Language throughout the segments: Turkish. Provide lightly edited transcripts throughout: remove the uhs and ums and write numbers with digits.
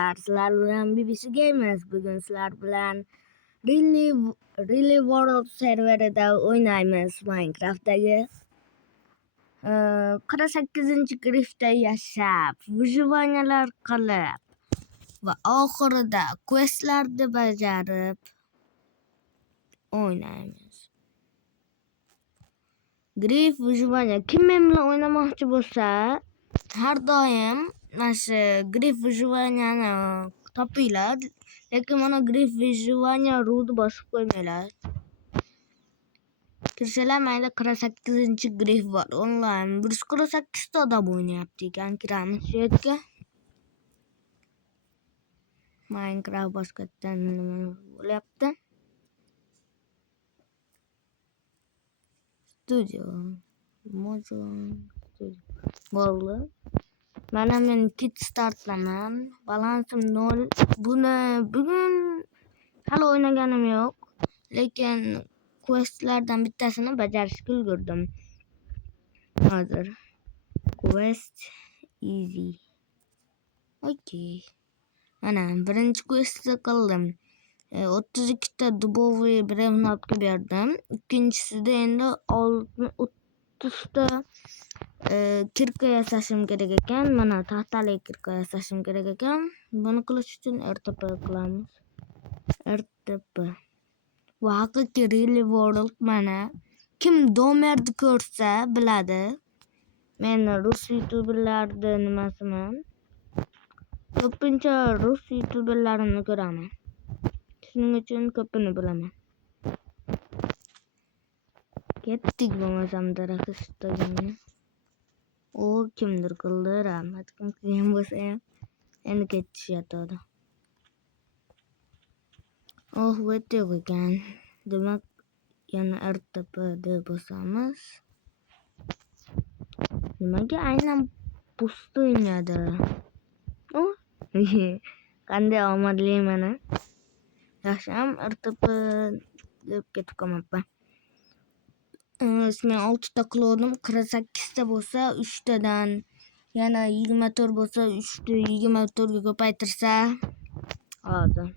do'stlar, sizlar bilan BBC Gamers. Bugun sizlar bilan Really World serverida o'ynaymiz Minecraft'dagi. 48-grifda yashab, выживаниялар qilib va oxirida questlarni bajarib o'ynaymiz. Grif выживание kim men bilan o'ynamoqchi bo'lsa, har doim mana shu Grif выживанияni topinglar, lekin mana Grif выживание runi bosib qo'ymanglar. Kirsalar mayda 48-grif bor onlayn. 148 ta odam o'ynayapti ekan. Kiramiz shu yerga. Minecraft boshqatdan nima bo'lyapti? Studio. Bo'ldi. Mana men kit startlaman. Balansim 0. Buni bugun hali o'ynaganim yo'q. Lekin questlardan bittasini bajarishga ulgurdim. Hozir quest easy. Okay. Mana birinchi questni qildim. 32 ta dubovый brevnotga berdim. Ikkinchisida endi 30 ta kirka yasashim kerak ekan. Mana taxtali kirka yasashim kerak ekan. Buni qilish uchun RTP qilamiz. RTP. Va haqiqiy Really World mana. Kim Domerni ko'rsa biladi. Men rus youtuberlarni nimasiman. Ko'pincha rus youtuberlarini ko'raman. Shuning uchun ko'pini bilaman. Ketdik bo'lmasam daraxtdagini. O kimdir qildi, rahmat. Kim qilgan bo'lsa ham endi ketishyapti. Oh, o'tib ekan. Demak, yana RTP deb bosamiz. Nimaga aynan pusto o'ynadi? Oh, qanday omadli mana. Yaxshi ham RTP deb ketib qolmabman. Men 6 ta qildim, 48 ta bo'lsa 3 tadan yana 24 bo'lsa 3 ta 24 ga ko'paytirsa, hozir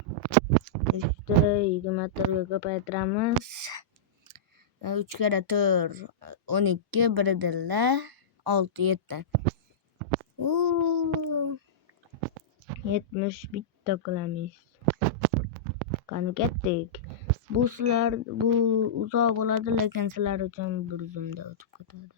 3 ta 24 ga ko'paytiramiz. 3 kere 4 12 birdilla 6 7. 70 bitta qilamiz. Qani ketdik. Bu uzoq bo'ladi, lekin sizlar uchun bir zumda o'tib ketadi.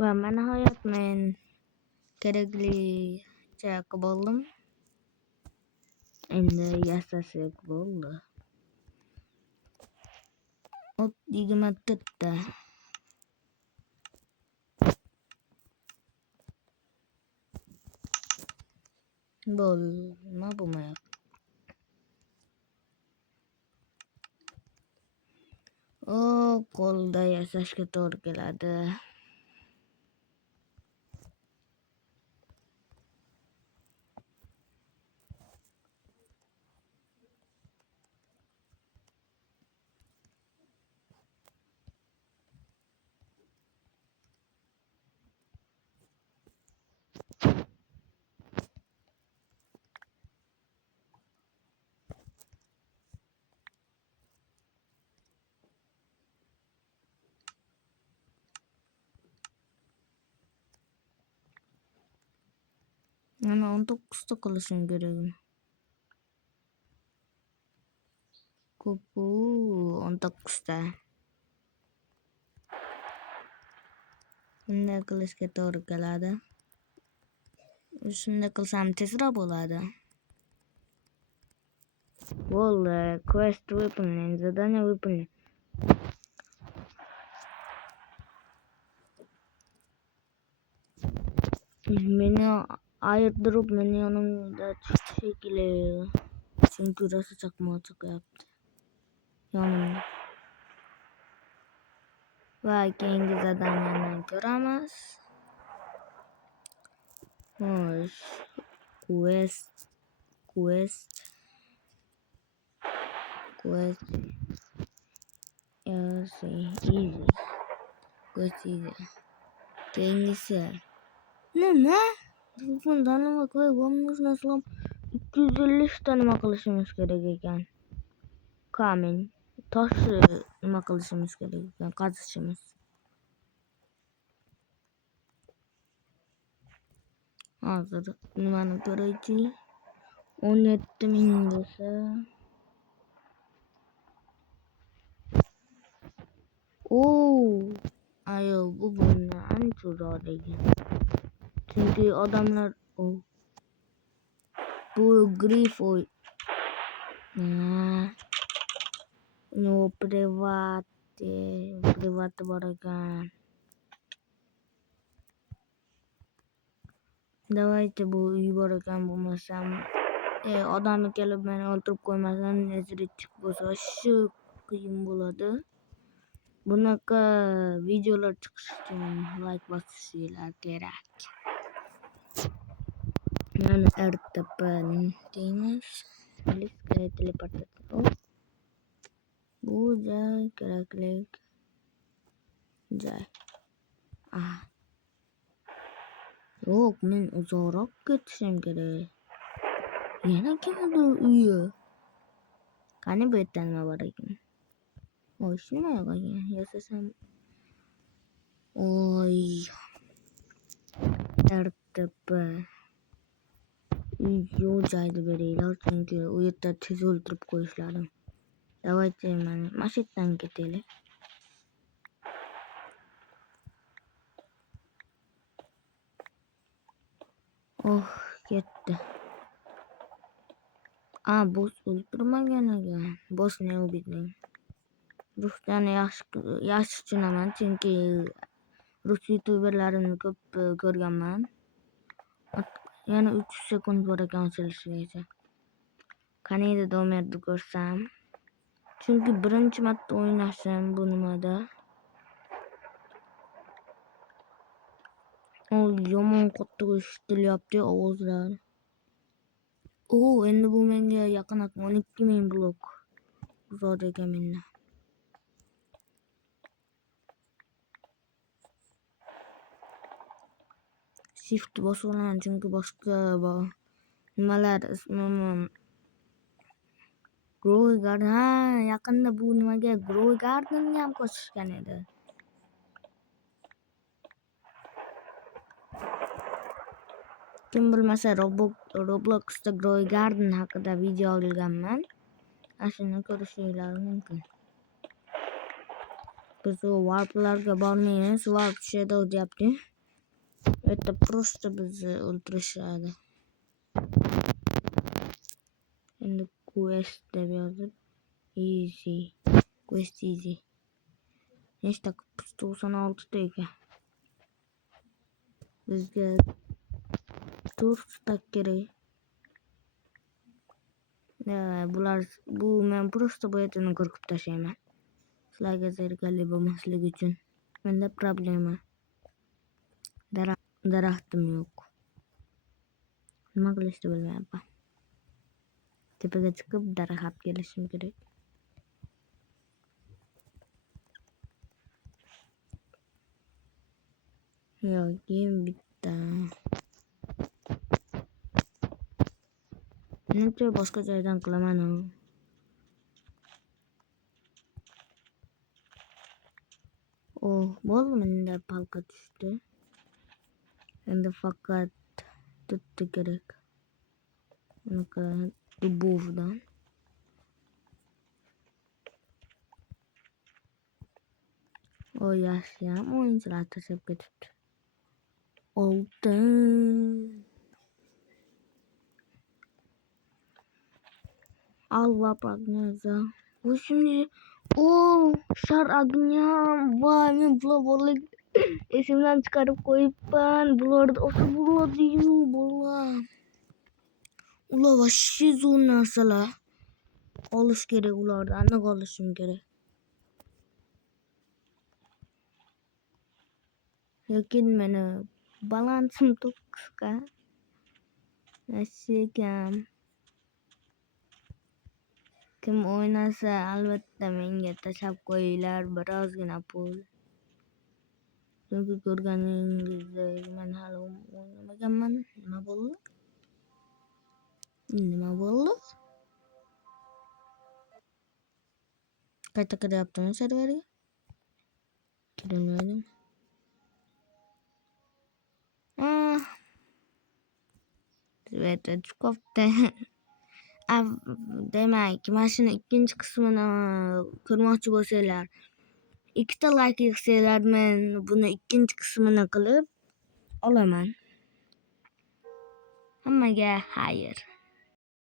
Va nihoyat men keraklicha qilib oldim. Endi yasasak bo'ldi. 24 ta. Nima bo'lmayapti? Qo'lda yasashga to'g'ri keladi. Mana 19 ta qilishim kerak. Ko'p 19 ta. Bunday qilishga to'g'ri keladi. Shunday qilsam tezroq bo'ladi. Quest выполнен, задание выполнено. Beni ayırdırıp beni yanımda şekilde çünkü burası çakma yaptı. Yanımda. Belki İngiliz adamlarını göremez. Hoş. Quest. Easy. Quest easy. Kendisi. Ne? Bundan bak ve bunun nasıl 250 tane makalışımız gerekirken. Kamin. Taş makalışımız gerekirken. Kazışımız. Hazır. Numara göreci. 17.000 dese. Ayo bu bundan çok zor değil. Çünkü adamlar bu grifo no private barakan. Давайте bu iyi barakan bulmasam adamı gelip beni öldürüp koymasam nezire çıkmasa şu kıyım buladı. Bunaqa videolar çıkış için like basışıyla gerek. Yani RTP deyimiz. Listeye teleportasyon. Bu da gerekli. Yok men uzoqroq ketishim kerak. Yana kimdir uyi? Qani bu yerdan nima bor ekan? Shunday qilgan. Yasasam. RTP. Yo'q joyda beringlar chunki u yerda tez o'ldirib qo'yishlari. Давайте mana shu yerdan ketaylik. Ketdi. Boss o'ldirmagan ekan. Bossni o'ldirgan. Rusdan yaxshi tushunaman chunki rus youtuberlarini ko'p ko'rganman. Yana 3 sekund bor ekan ochilishigacha. Qani edi davom etib ko'rsam. Chunki birinchi marta o'ynashim bu nimada. Yomon qattiq eshitilyapti ovozlar. Endi bu menga yaqin 12.000 blok. Uzoq ekan mendan. Shift bosulaman chunki boshqa nimalar ismim Grow Garden. Yaqinda bu nimaga Grow Garden'ga ham qo'shishgan edi. Kim bilmasa Robloxda Grow Garden haqida video olganman. Shuni ko'rishingiz mumkin. Biz o warplarga bormaymiz. Warp shadow deyapti. Это просто bizni o'ldirishadi. Endi quest deb yozib easy. Quest easy. Nechta 96 ta ekan. Bizga 4 ta kerak. Bu men просто bu yerdan qo'rqib tashlayman. Sizlarga zerikarli bo'lmasligi uchun. Menda problema. Daraxtim yo'q. Nima qilishni bilmayapman. Tepaga chiqib daraxt olib kelishim kerak. Yoki bitta. Menimcha boshqa joydan qilaman. Bo'ldi menda palka tushdi. Endi faqat bitta kerak. Bunaqa dubovdan. Yaxshiyam o'yinchilar tashlab ketibdi. Oltin. Alva prognoza. Bu şimdi o şar agnyam. Vay men bular esimden çıkarıp koyupan. Bular osu bular diyu bular. Ular vahşi zor narsalar. Oluş gerek ularda. Aniq olishim gerek. Lekin meni balansim qisqa. Nasikim. Kim o'ynasa albatta menga tashlab qo'yinglar birozgina pul. Chunki ko'rganingizdek men hali o'ynamaganman. Nima bo'ldi? Nima bo'ldi? Qayta kiryaptimi serverga? Kirilmaydi. Sveta chiqibdi. Demak, mana shuni ikkinchi qismini ko'rmoqchi bo'lsanglar, 2 ta like yig'sanglar men buni ikkinchi qismini qilib olaman. Hammaga xayr.